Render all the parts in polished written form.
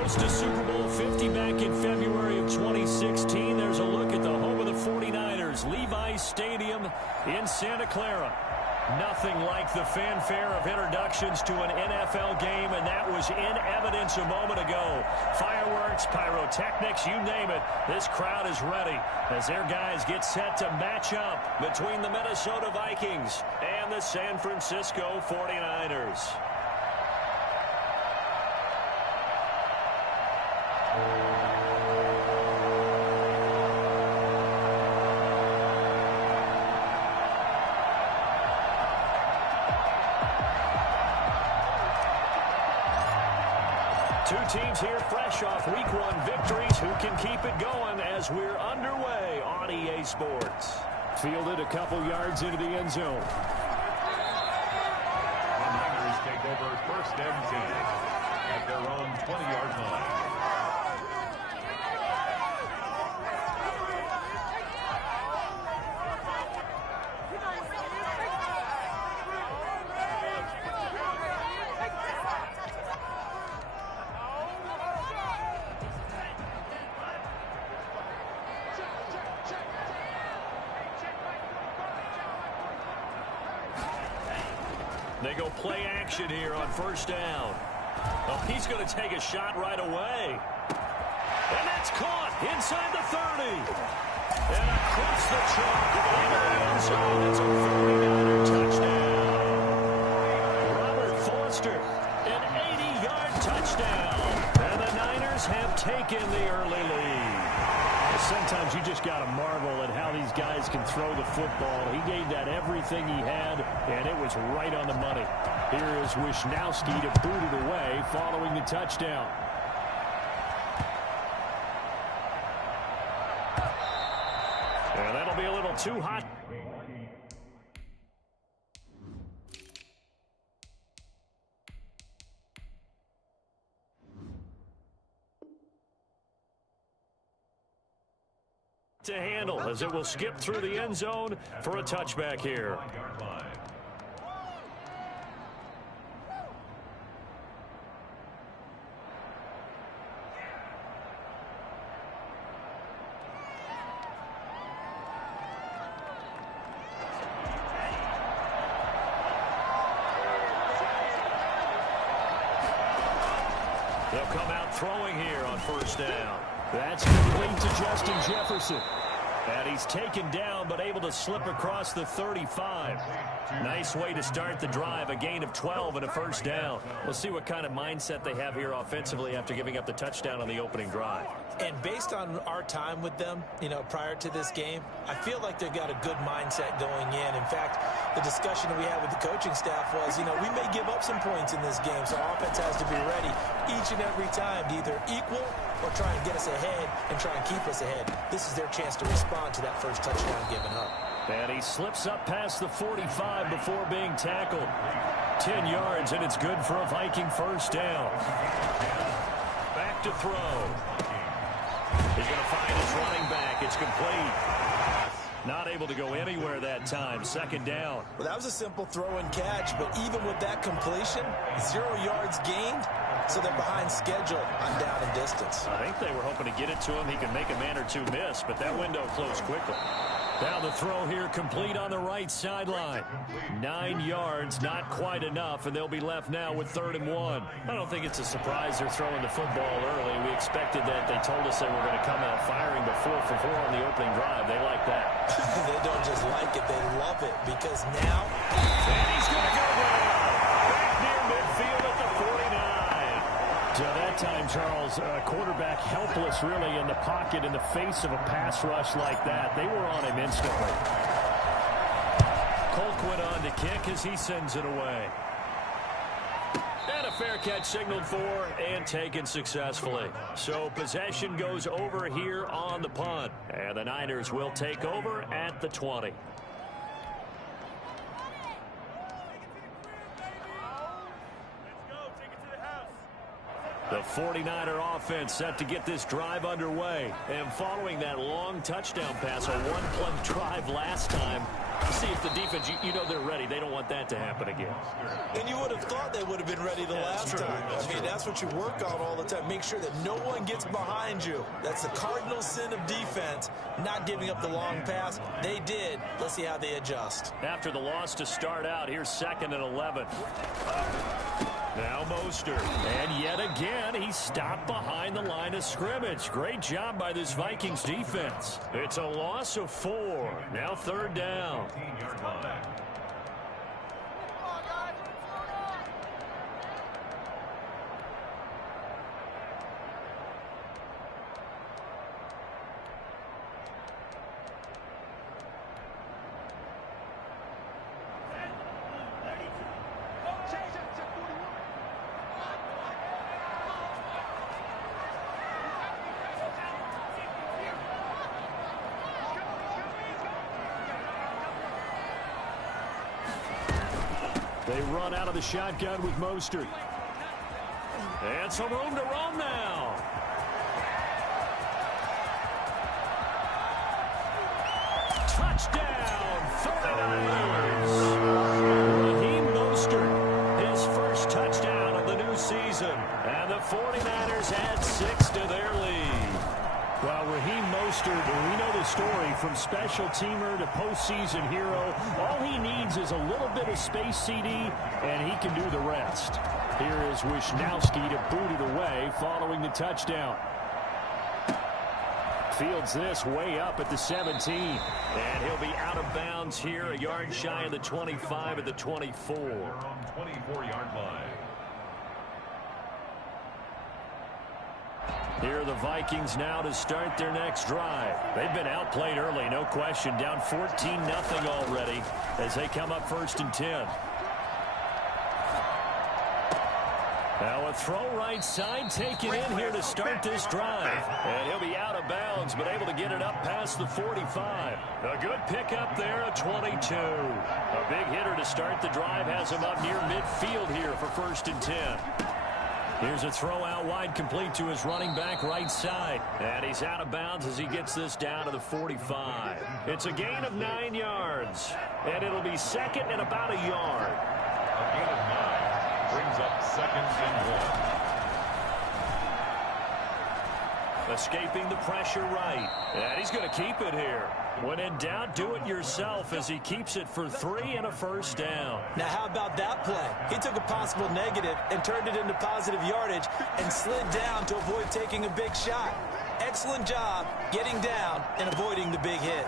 Host to Super Bowl 50 back in February of 2016. There's a look at the home of the 49ers, Levi's Stadium in Santa Clara. Nothing like the fanfare of introductions to an NFL game, and that was in evidence a moment ago. Fireworks, pyrotechnics, you name it. This crowd is ready as their guys get set to match up between the Minnesota Vikings and the San Francisco 49ers. Two teams here fresh off Week 1 victories. Who can keep it going as we're underway on EA Sports? Fielded a couple yards into the end zone. The Niners take over first and 10 at their own 20-yard line. They go play action here on first down. Oh, he's going to take a shot right away. And that's caught inside the 30. And across the chalk into the end zone. It's a 49er touchdown. Robert Foster, an 80-yard touchdown. And the Niners have taken the early lead. Sometimes you just got to marvel at how these guys can throw the football. He gave that everything he had, and it was right on the money. Here is Wisnowski to boot it away following the touchdown. And that'll be a little too hot. To handle as it will skip through the end zone for a touchback here. They'll come out throwing here on first down. That's complete to Justin Jefferson. And he's taken down, but able to slip across the 35. Nice way to start the drive, a gain of 12 and a first down. We'll see what kind of mindset they have here offensively after giving up the touchdown on the opening drive. And based on our time with them, prior to this game, I feel like they've got a good mindset going in. In fact, the discussion we had with the coaching staff was, we may give up some points in this game, so offense has to be ready each and every time to either equal or try and get us ahead and try and keep us ahead. This is their chance to respond to that first touchdown given up. And he slips up past the 45 before being tackled. 10 yards, and it's good for a Viking first down. Back to throw. He's going to find his running back. It's complete. Not able to go anywhere that time. Second down. Well, that was a simple throw and catch, but even with that completion, 0 yards gained, so they're behind schedule on down and distance. I think they were hoping to get it to him. He can make a man or two miss, but that window closed quickly. Now the throw here complete on the right sideline. 9 yards, not quite enough, and they'll be left now with 3rd and 1. I don't think it's a surprise they're throwing the football early. We expected that. They told us they were going to come out firing the 4 for 4 on the opening drive. They like that. They don't just like it, they love it, because now... And he's going to go down. Back near midfield at the 49. So that time, Charles, quarterback helpless really in the pocket in the face of a pass rush like that. They were on him instantly. Colquitt on to kick as he sends it away. And a fair catch signaled for and taken successfully. So possession goes over here on the punt. And the Niners will take over at the 20. The 49er offense set to get this drive underway. And following that long touchdown pass, a one-play drive last time, See if the defense, you know they're ready. They don't want that to happen again. And you would have thought they would have been ready the last time. I mean, that's what you work on all the time. Make sure that no one gets behind you. That's the cardinal sin of defense, not giving up the long pass. They did. Let's see how they adjust. After the loss to start out, here's 2nd and 11. Now Mostert. And yet again, he stopped behind the line of scrimmage. Great job by this Vikings defense. It's a loss of 4. Now 3rd down. 15-yard line. They run out of the shotgun with Mostert. And some room to roam now. Touchdown, 49ers. Raheem Mostert, his first touchdown of the new season. And the 49ers add 6 to their lead. Well, Raheem Mostert, we know the story, from special teamer to postseason hero. All he needs is a little bit of space, CD, and he can do the rest. Here is Wisnowski to boot it away following the touchdown. Fields this way up at the 17. And he'll be out of bounds here, a yard shy of the 25 at the 24. They're on 24-yard line. Here are the Vikings now to start their next drive. They've been outplayed early, no question. Down 14-0 already as they come up 1st and 10. Now a throw right side taken in here to start this drive. And he'll be out of bounds, but able to get it up past the 45. A good pickup there, a 22. A big hitter to start the drive has him up near midfield here for 1st and 10. Here's a throw out wide, complete to his running back right side. And he's out of bounds as he gets this down to the 45. It's a gain of 9 yards. And it'll be 2nd and about a yard. A gain of 9 brings up 2nd and 1. Escaping the pressure right. And he's going to keep it here. When in doubt, do it yourself as he keeps it for 3 and a 1st down. Now, how about that play? He took a possible negative and turned it into positive yardage and slid down to avoid taking a big shot. Excellent job getting down and avoiding the big hit.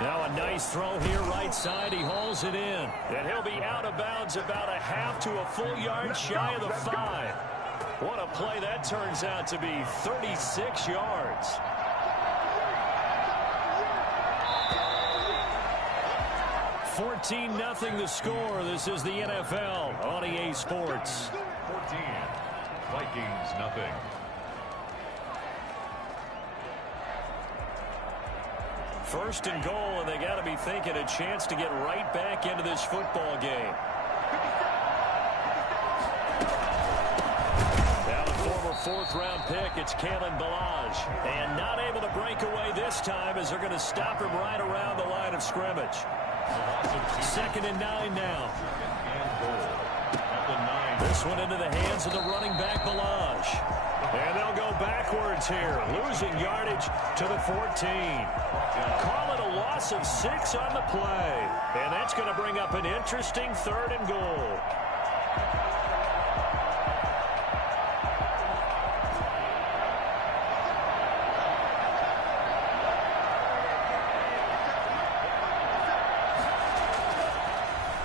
Now a nice throw here right side. He hauls it in. And he'll be out of bounds about a half to a full yard shy of the 5. What a play that turns out to be. 36 yards. 14-0 the score. This is the NFL on EA Sports. 14. Vikings nothing. First and goal, and they got to be thinking a chance to get right back into this football game. Now the former 4th-round pick, it's Kalen Ballage. And not able to break away this time as they're going to stop him right around the line of scrimmage. 2nd and 9 now. This one into the hands of the running back, Ballage. And they'll go backwards here, losing yardage to the 14. Call it a loss of 6 on the play. And that's going to bring up an interesting 3rd and goal.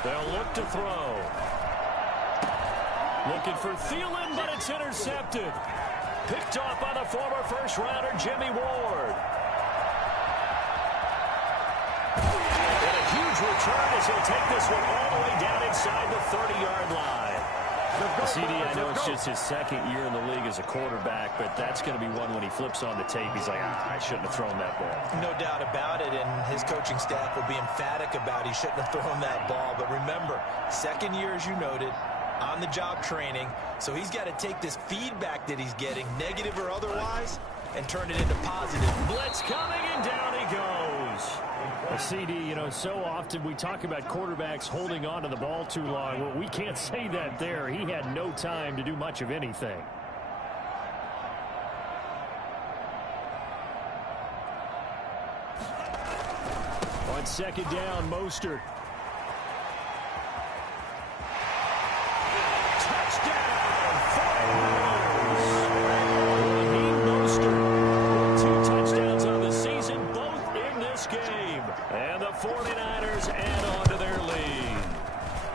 They'll look to throw. Looking for Thielen, but it's intercepted. Picked off by the former 1st-rounder, Jimmy Ward. And a huge return as he'll take this one all the way down inside the 30-yard line. CD, I know it's just his 2nd year in the league as a quarterback, but that's going to be one when he flips on the tape. He's like, I shouldn't have thrown that ball. No doubt about it, and his coaching staff will be emphatic about he shouldn't have thrown that ball. But remember, 2nd year, as you noted, on-the-job training, so he's got to take this feedback that he's getting, negative or otherwise, and turn it into positive. Blitz coming, and down he goes. A CD, you know, so often we talk about quarterbacks holding on to the ball too long. Well, we can't say that there. He had no time to do much of anything. On second down, Mostert. Touchdown! Raheem Mostert with 2 touchdowns on the season, both in this game. And the 49ers add on to their lead.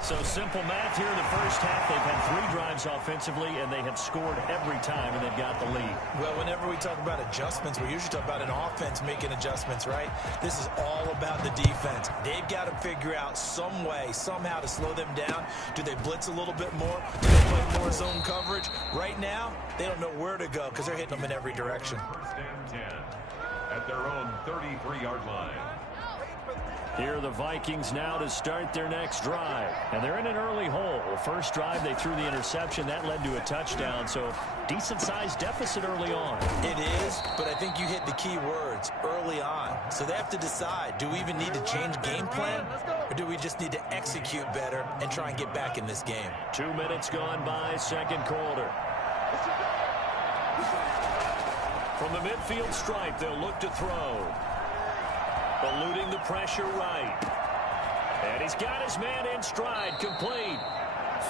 So simple math here in the first half. They've had 3 drives offensively, and they have scored every time, and they've got the lead. Well, whenever we talk about adjustments, we usually talk about an offense making adjustments, right? This is all about the defense. They've got to figure out some way, somehow to slow them down. Do they blitz a little bit more? Do they play more zone coverage? Right now, they don't know where to go because they're hitting them in every direction. First and 10 at their own 33-yard line. Here are the Vikings now to start their next drive. And they're in an early hole. First drive, they threw the interception. That led to a touchdown. So decent-sized deficit early on. It is, but I think you hit the key words, early on. So they have to decide, do we even need to change game plan? Or do we just need to execute better and try and get back in this game? 2 minutes gone by, second quarter. From the midfield stripe, they'll look to throw. Eluding the pressure right. And he's got his man in stride, complete.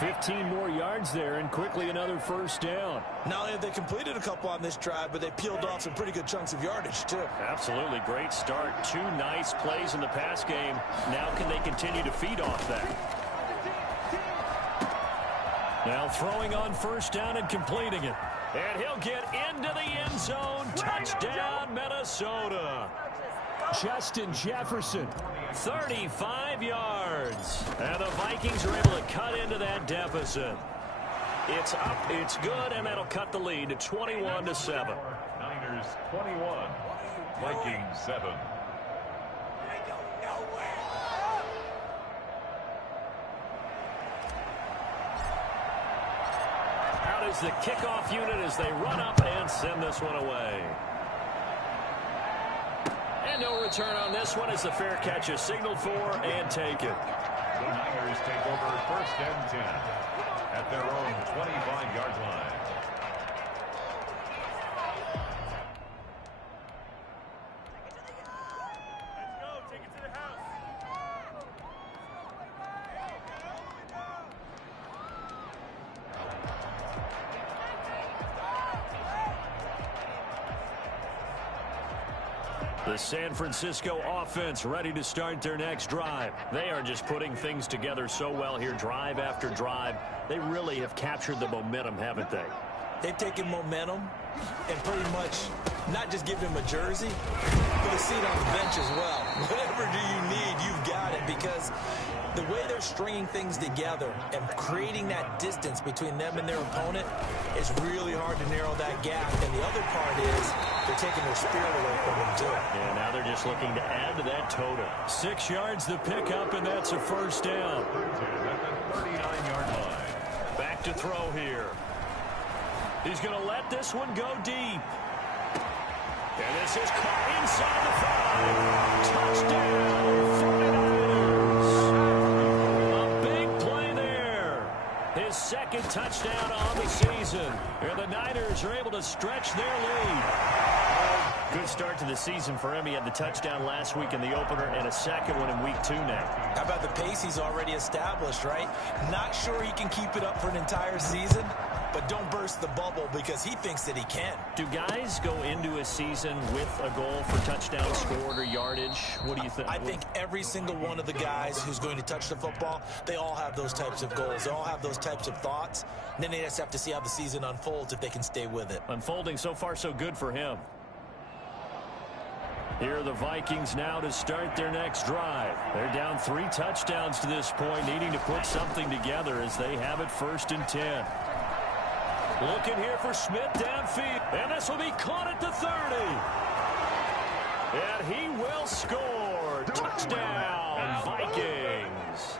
15 more yards there, and quickly another first down. Not only have they completed a couple on this drive, but they peeled off some pretty good chunks of yardage, too. Absolutely great start. 2 nice plays in the pass game. Now can they continue to feed off that? Now throwing on first down and completing it. And he'll get into the end zone. Touchdown, Minnesota. Justin Jefferson. 35 yards. And the Vikings are able to cut into that deficit. It's up, it's good, and that'll cut the lead to 21-7. Niners 21, Vikings 7. Out is the kickoff unit as they run up and send this one away. And no return on this one as the fair catch is signaled for and taken. The Niners take over first and 10 at their own 25-yard line. The San Francisco offense ready to start their next drive. They are just putting things together so well here, drive after drive. They really have captured the momentum, haven't they? They've taken momentum and pretty much not just given him a jersey, but a seat on the bench as well. Whatever do you need, you've got it, because the way they're stringing things together and creating that distance between them and their opponent is really hard to narrow that gap. And the other part is they're taking their spirit away from them, too. Yeah, now they're just looking to add to that total. 6 yards the pickup, and that's a first down. At the 39-yard line. Back to throw here. He's going to let this one go deep. And this is caught inside the 5. Touchdown, 49ers. A big play there. His second touchdown on the season. And the Niners are able to stretch their lead. Good start to the season for him. He had the touchdown last week in the opener and a second one in week 2 now. How about the pace he's already established, right? Not sure he can keep it up for an entire season, but don't burst the bubble because he thinks that he can. Do guys go into a season with a goal for touchdown scored or yardage? What do you think? I think every single one of the guys who's going to touch the football, they all have those types of goals. They all have those types of thoughts. And then they just have to see how the season unfolds if they can stay with it. Unfolding so far so good for him. Here are the Vikings now to start their next drive. They're down 3 touchdowns to this point, needing to put something together as they have it first and 10. Looking here for Smith downfield. And this will be caught at the 30. And he will score. Touchdown, Vikings.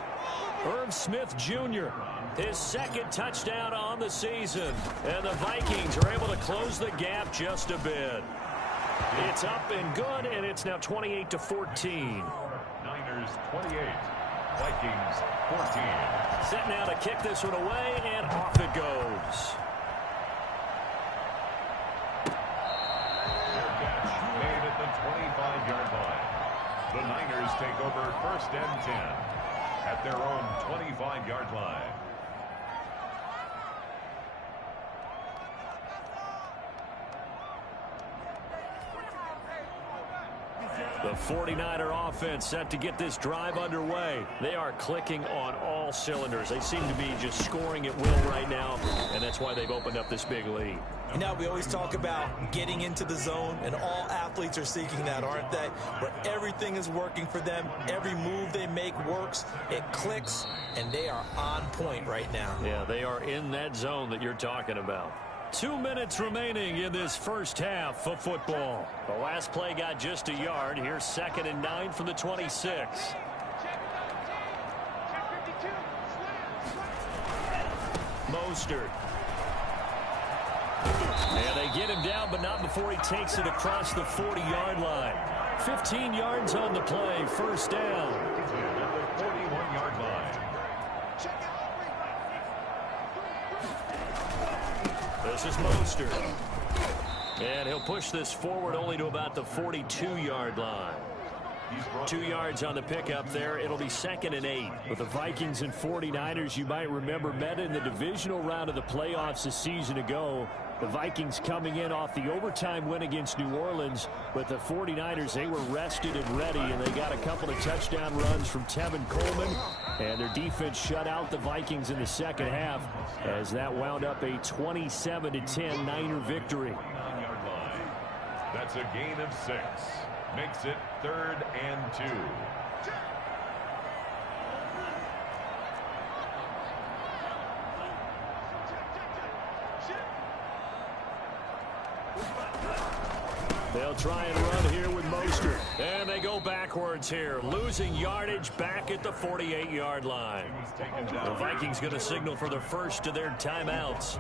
Irv Smith Jr., his second touchdown on the season. And the Vikings are able to close the gap just a bit. It's up and good, and it's now 28-14. Niners 28, Vikings 14. Set now to kick this one away, and off it goes. Fair catch made at the 25-yard line. The Niners take over 1st and 10 at their own 25-yard line. The 49er offense set to get this drive underway. They are clicking on all cylinders. They seem to be just scoring at will right now, and that's why they've opened up this big lead. You know, we always talk about getting into the zone, and all athletes are seeking that, aren't they? Where everything is working for them, every move they make works, it clicks, and they are on point right now. Yeah, they are in that zone that you're talking about. 2 minutes remaining in this first half of football. The last play got just a yard. Here's 2nd and 9 from the 26. Mostert. And they get him down, but not before he takes it across the 40-yard line. 15 yards on the play, 1st down. At the 41-yard line. This is Mostert. And he'll push this forward only to about the 42-yard line. 2 yards on the pickup there. It'll be 2nd and 8. With the Vikings and 49ers, you might remember, met in the divisional round of the playoffs a season ago. The Vikings coming in off the overtime win against New Orleans. But the 49ers, they were rested and ready, and they got a couple of touchdown runs from Tevin Coleman. And their defense shut out the Vikings in the second half as that wound up a 27-10 Niner victory. That's a gain of 6. Makes it 3rd and 2. They'll try and run here with Mostert. And they go backwards here, losing yardage back at the 48-yard line. The Vikings going to signal for the first of their timeouts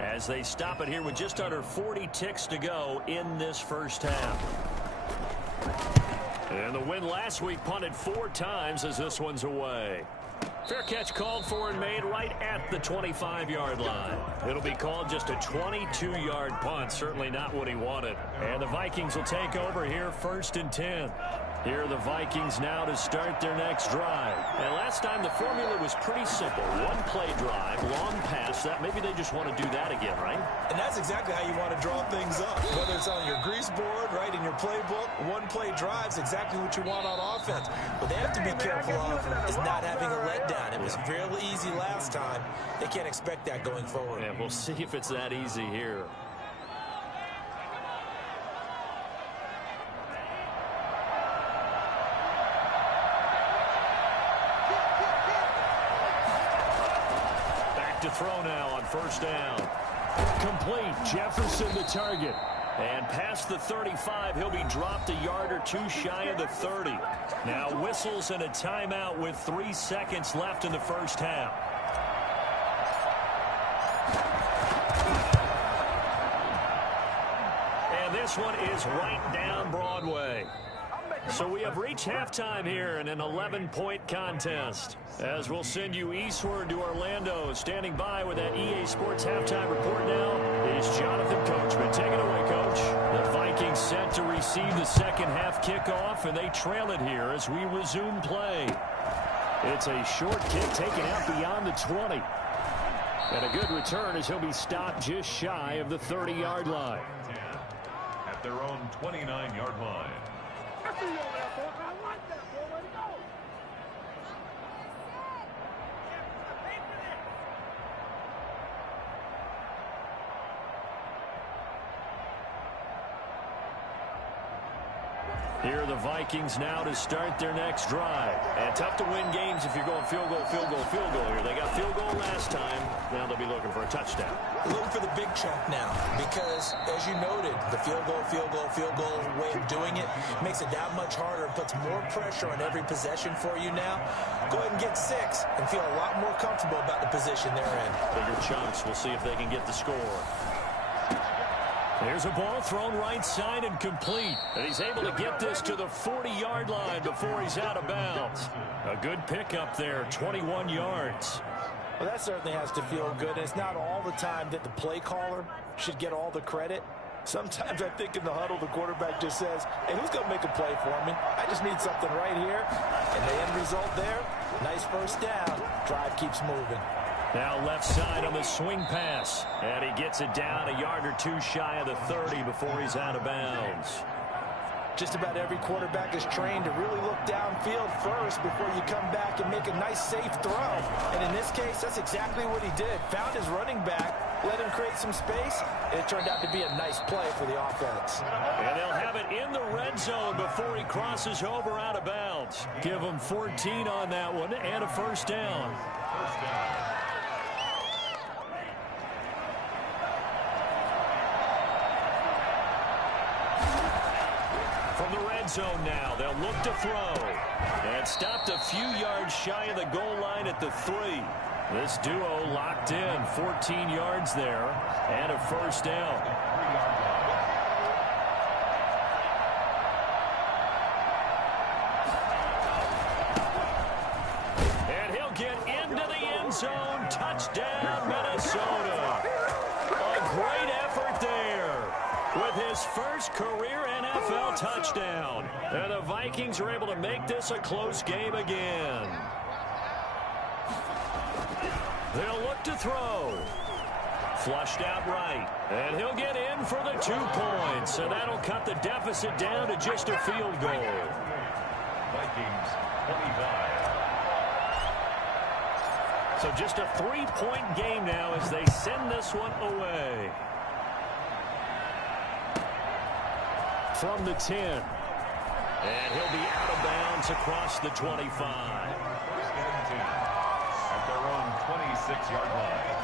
as they stop it here with just under 40 ticks to go in this first half. And the win last week punted 4 times as this one's away. Fair catch called for and made right at the 25-yard line. It'll be called just a 22-yard punt. Certainly not what he wanted. And the Vikings will take over here 1st and 10. Here are the Vikings now to start their next drive. And last time the formula was pretty simple. 1-play drive, long pass. That maybe they just want to do that again, right? And that's exactly how you want to draw things up. Whether it's on your grease board, right, in your playbook, 1-play drive's exactly what you want on offense. What they have to be careful of is not having a letdown. It was real easy last time. They can't expect that going forward. Yeah, we'll see if it's that easy here. To throw now on 1st down. Complete. Jefferson the target. And past the 35, he'll be dropped a yard or 2 shy of the 30. Now whistles and a timeout with 3 seconds left in the first half. And this one is right down Broadway. So we have reached halftime here in an 11-point contest. As we'll send you eastward to Orlando. Standing by with that EA Sports halftime report now is Jonathan Coachman. Take it away, Coach. The Vikings set to receive the second half kickoff, and they trail it here as we resume play. It's a short kick taken out beyond the 20. And a good return as he'll be stopped just shy of the 30-yard line. At their own 29-yard line. Here are the Vikings now to start their next drive. And tough to win games if you're going field goal, field goal, field goal here. They got field goal last time. Now they'll be looking for a touchdown. Looking for the big chunk now because, as you noted, the field goal way of doing it makes it that much harder. It puts more pressure on every possession for you now. Go ahead and get 6 and feel a lot more comfortable about the position they're in. Bigger chunks. We'll see if they can get the score. Here's a ball thrown right side and complete. And he's able to get this to the 40-yard line before he's out of bounds. A good pickup there, 21 yards. Well, that certainly has to feel good. And it's not all the time that the play caller should get all the credit. Sometimes I think in the huddle, the quarterback just says, hey, who's going to make a play for me? I just need something right here. And the end result there, nice first down. Drive keeps moving. Now left side on the swing pass. And he gets it down a yard or two shy of the 30 before he's out of bounds. Just about every quarterback is trained to really look downfield first before you come back and make a nice, safe throw. And in this case, that's exactly what he did. Found his running back, let him create some space, and it turned out to be a nice play for the offense. And they'll have it in the red zone before he crosses over out of bounds. Give him 14 on that one and a first down. First down. From the red zone now, they'll look to throw. And stopped a few yards shy of the goal line at the 3. This duo locked in, 14 yards there, and a first down. And he'll get into the end zone. Touchdown, Minnesota. A great effort there with his first career NFL touchdown. And the Vikings are able to make this a close game again. They'll look to throw. Flushed out right. And he'll get in for the 2 points. And that'll cut the deficit down to just a field goal. Vikings 25. So just a 3-point game now as they send this one away. From the 10. And he'll be out of bounds across the 25. At their own 26-yard line.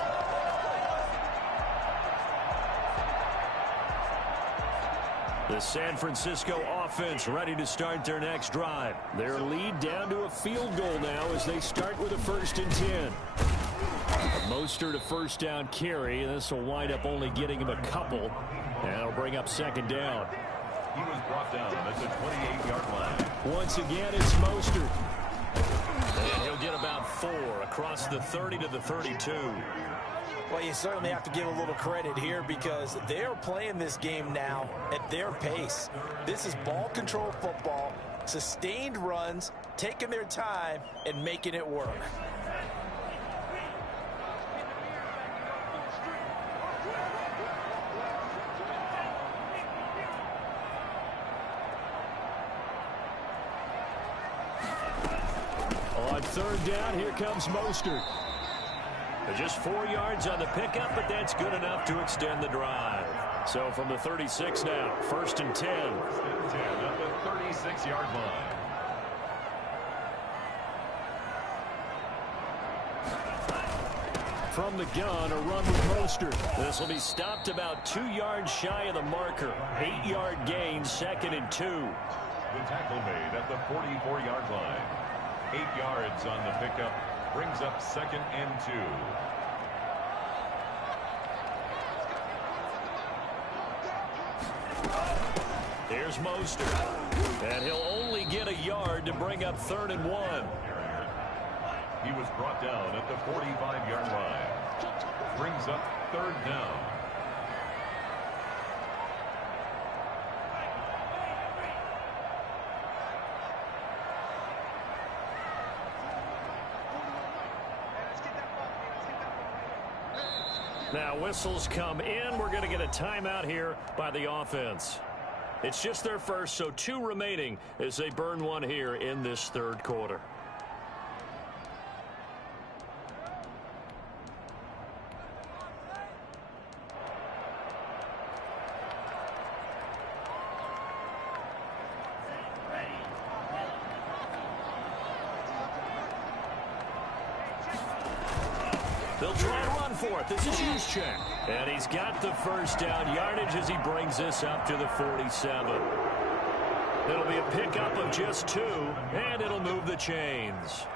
The San Francisco offense ready to start their next drive. Their lead down to a field goal now as they start with a 1st and 10. Mostert a first down carry. This will wind up only getting him a couple. And it'll bring up 2nd down. He was brought down at the 28-yard line. Once again, it's Mostert. And he'll get about 4 across the 30 to the 32. Well, you certainly have to give a little credit here because they're playing this game now at their pace. This is ball control football, sustained runs, taking their time, and making it work. On 3rd down, here comes Mostert. Just 4 yards on the pickup, but that's good enough to extend the drive. So from the 36 now, 1st and 10. 1st and 10 at the 36-yard line. From the gun, a run with Mostert. This will be stopped about 2 yards shy of the marker. 8-yard gain, 2nd and 2. The tackle made at the 44-yard line. 8 yards on the pickup. Brings up 2nd and 2. Here's Mostert. And he'll only get a yard to bring up 3rd and 1. He was brought down at the 45-yard line. Brings up 3rd down. Now whistles come in. We're going to get a timeout here by the offense. It's just their first, so 2 remaining as they burn one here in this 3rd quarter. They'll try and run for it. This is Juszczyk. And he's got the first down yardage as he brings this up to the 47. It'll be a pickup of just 2, and it'll move the chains.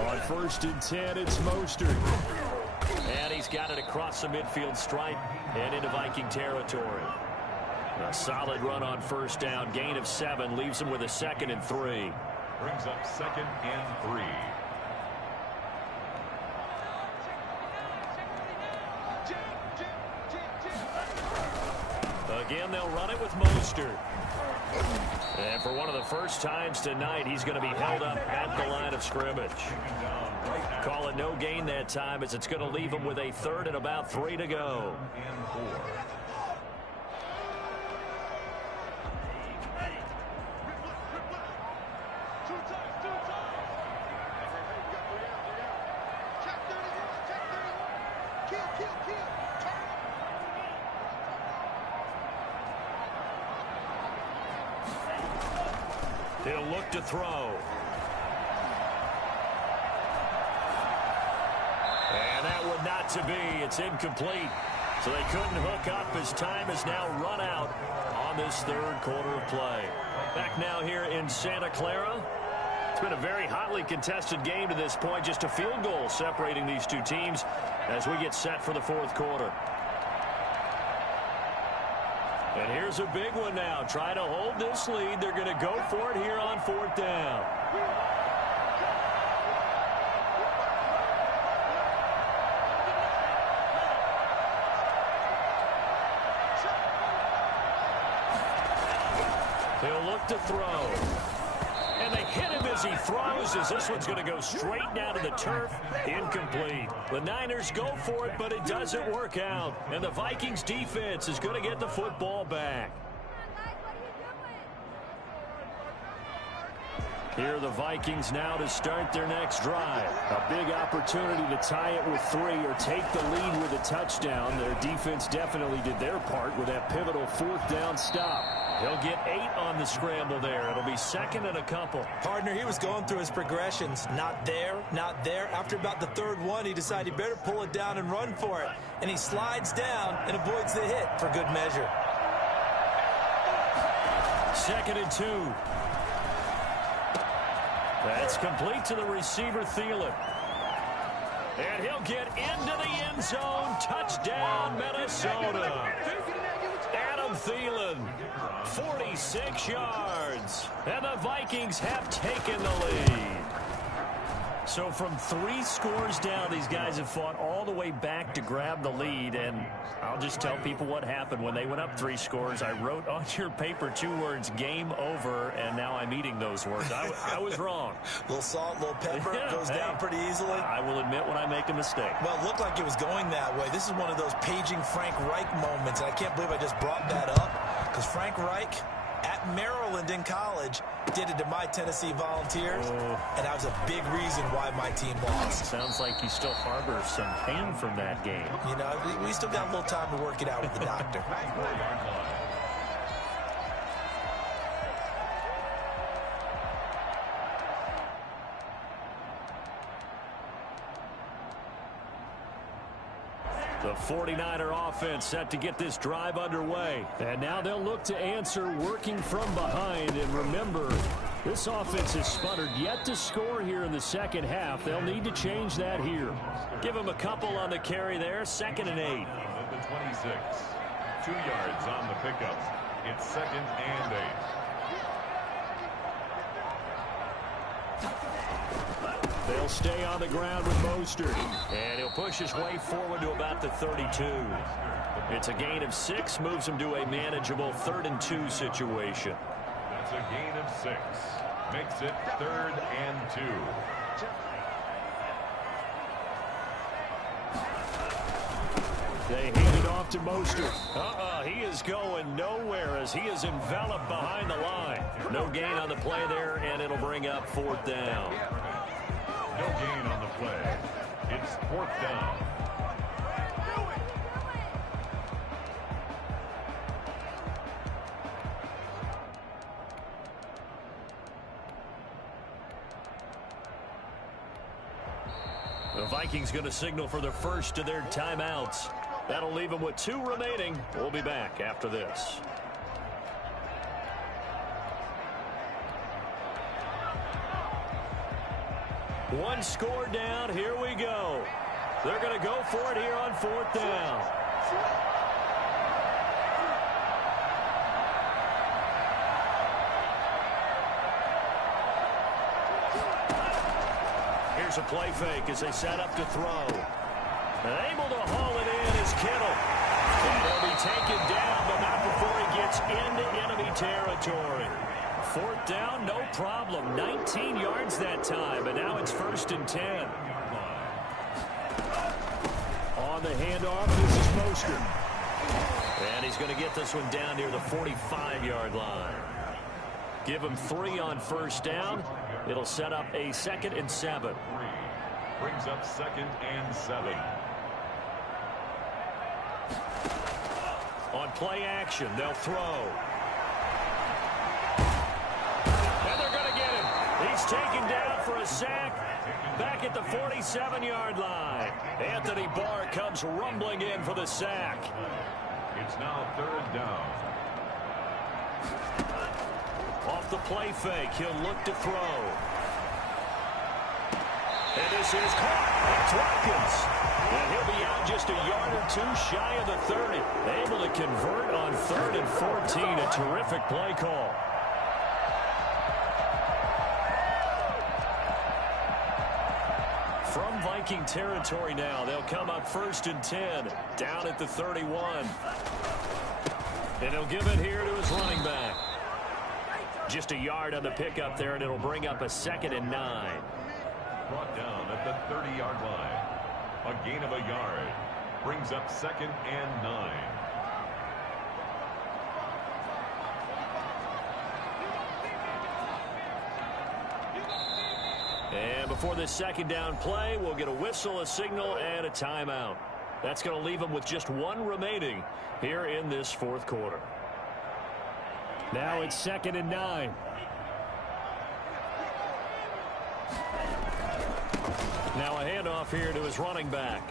On 1st and 10, it's Mostert. And he he's got it across the midfield stripe and into Viking territory. A solid run on first down. Gain of 7 leaves him with a 2nd and 3. Brings up 2nd and 3. Again, they'll run it with Mostert. And for one of the first times tonight, he's going to be held up at the line of scrimmage. Call it no gain that time, as it's going to leave him with a 3rd and about 3 to go. He'll look to throw. And that would not to be. It's incomplete. So they couldn't hook up as time has now run out on this 3rd quarter of play. Back now here in Santa Clara. It's been a very hotly contested game to this point. Just a field goal separating these two teams as we get set for the 4th quarter. And here's a big one now. Try to hold this lead. They're going to go for it here on 4th down. He'll look to throw. And they hit him as he throws, as this one's going to go straight down to the turf. Incomplete. The Niners go for it, but it doesn't work out. And the Vikings defense is going to get the football back. Here are the Vikings now to start their next drive. A big opportunity to tie it with 3 or take the lead with a touchdown. Their defense definitely did their part with that pivotal 4th down stop. He'll get 8 on the scramble there. It'll be 2nd and a couple. Partner, he was going through his progressions. Not there, not there. After about the 3rd one, he decided he better pull it down and run for it. And he slides down and avoids the hit for good measure. 2nd and 2. That's complete to the receiver, Thielen. And he'll get into the end zone. Touchdown, Minnesota. Adam Thielen, 46 yards. And the Vikings have taken the lead. So from 3 scores down, these guys have fought all the way back to grab the lead. And I'll just tell people what happened when they went up 3 scores. I wrote on your paper 2 words, game over, and now I'm eating those words. I was wrong. A little salt, a little pepper, goes down pretty easily. I will admit when I make a mistake. Well, it looked like it was going that way. This is one of those paging Frank Reich moments, and I can't believe I just brought that up, because Frank Reich at Maryland in college did it to my Tennessee Volunteers, and that was a big reason why my team lost. Sounds like you still harbor some pain from that game. You know, we still got a little time to work it out with the doctor. The 49er offense set to get this drive underway. And now they'll look to answer working from behind. And remember, this offense has sputtered yet to score here in the 2nd half. They'll need to change that here. Give them a couple on the carry there. 2nd and 8. At the 26. 2 yards on the pickup. It's 2nd and 8. They'll stay on the ground with Mostert. And he'll push his way forward to about the 32. It's a gain of 6, moves him to a manageable 3rd and 2 situation. That's a gain of 6. Makes it 3rd and 2. They hand it off to Mostert. He is going nowhere as he is enveloped behind the line. No gain on the play there, and it'll bring up 4th down. No gain on the play. It's 4th down. The Vikings going to signal for the first of their timeouts. That'll leave them with 2 remaining. We'll be back after this. One score down. Here we go. They're going to go for it here on 4th down. Here's a play fake as they set up to throw. And able to haul it in is Kittle. And he'll be taken down, but not before he gets into enemy territory. 4th down, no problem. 19 yards that time, but now it's 1st and 10. On the handoff, this is Mostert. And he's going to get this one down near the 45-yard line. Give him 3 on 1st down. It'll set up a 2nd and 7. Brings up 2nd and 7. On play action, they'll throw. And they're going to get him. He's taken down for a sack back at the 47-yard line. Anthony Barr comes rumbling in for the sack. It's now 3rd down. Off the play fake, he'll look to throw. And this is caught. It's Watkins. And he'll be out just a yard or 2 shy of the 30. Able to convert on 3rd and 14. A terrific play call. From Viking territory now, they'll come up 1st and 10. Down at the 31. And he'll give it here to his running back. Just a yard on the pickup there, and it'll bring up a 2nd and 9. Brought down at the 30-yard line. A gain of a yard. Brings up 2nd and 9. And before this 2nd down play, we'll get a whistle, a signal, and a timeout. That's going to leave them with just 1 remaining here in this 4th quarter. Now it's 2nd and 9. Now a handoff here to his running back.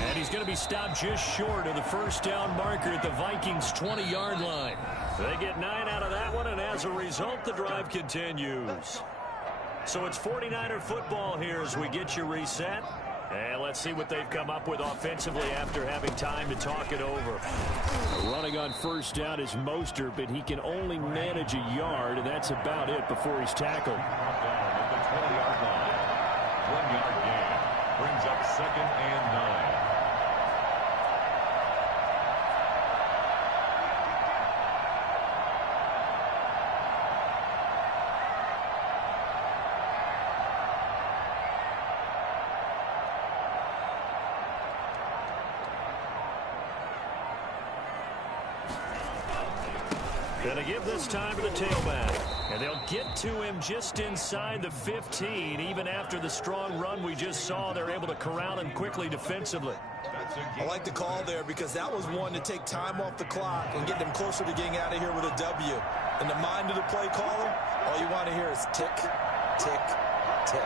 And he's going to be stopped just short of the 1st down marker at the Vikings' 20-yard line. They get 9 out of that one, and as a result, the drive continues. So it's 49er football here as we get you reset. And let's see what they've come up with offensively after having time to talk it over. Running on 1st down is Mostert, but he can only manage a yard, and that's about it before he's tackled. Down at the 20-yard line. 1-yard gain. Brings up 2nd and 9. Going to give this time to the tailback. And they'll get to him just inside the 15. Even after the strong run we just saw, they're able to corral him quickly defensively. I like the call there because that was one to take time off the clock and get them closer to getting out of here with a W. In the mind of the play caller, all you want to hear is tick, tick, tick.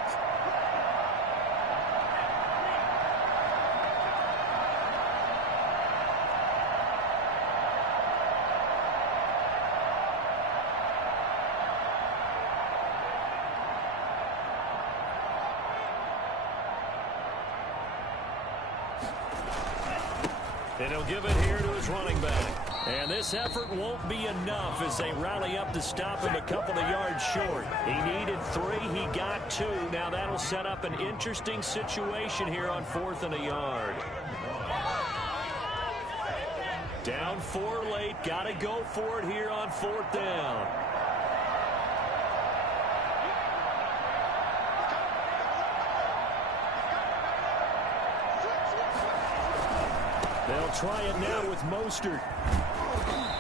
And he'll give it here to his running back. And this effort won't be enough as they rally up to stop him a couple of yards short. He needed 3. He got 2. Now that'll set up an interesting situation here on 4th and a yard. Down 4 late. Got to go for it here on 4th down. They'll try it now with Mostert.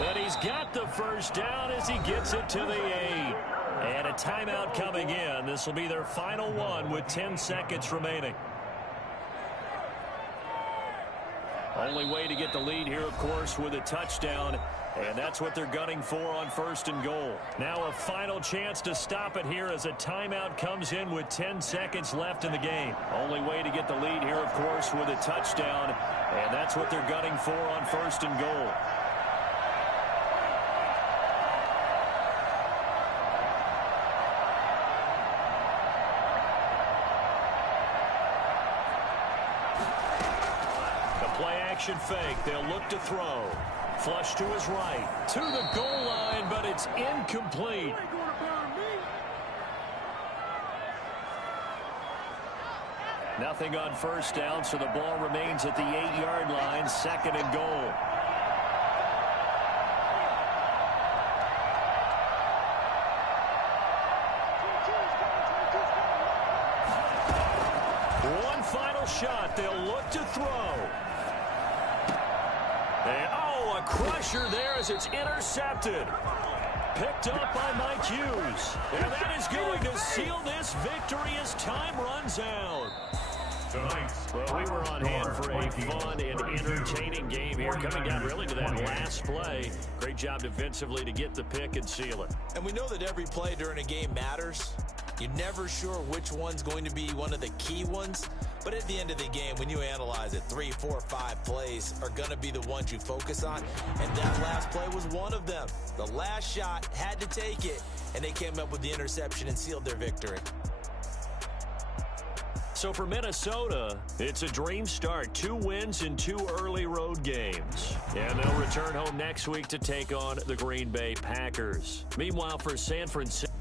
And he's got the 1st down as he gets it to the 8. And a timeout coming in. This will be their final one with 10 seconds remaining. Only way to get the lead here, of course, with a touchdown. And that's what they're gunning for on 1st and goal. Now a final chance to stop it here as a timeout comes in with 10 seconds left in the game. Only way to get the lead here, of course, with a touchdown. And that's what they're gunning for on 1st and goal. Formation fake. They'll look to throw. Flush to his right. To the goal line, but it's incomplete. Nothing on first down, so the ball remains at the 8-yard line. 2nd and goal. One final shot. They'll look to throw. And, a crusher there as it's intercepted. Picked up by Mike Hughes. And that is going to seal this victory as time runs out. Well, we were on hand for a fun and entertaining game here, coming down really to that last play. Great job defensively to get the pick and seal it. And we know that every play during a game matters. You're never sure which one's going to be one of the key ones. But at the end of the game, when you analyze it, 3, 4, 5 plays are going to be the ones you focus on. And that last play was one of them. The last shot had to take it, and they came up with the interception and sealed their victory. So for Minnesota, it's a dream start. 2 wins in 2 early road games. And they'll return home next week to take on the Green Bay Packers. Meanwhile, for San Francisco.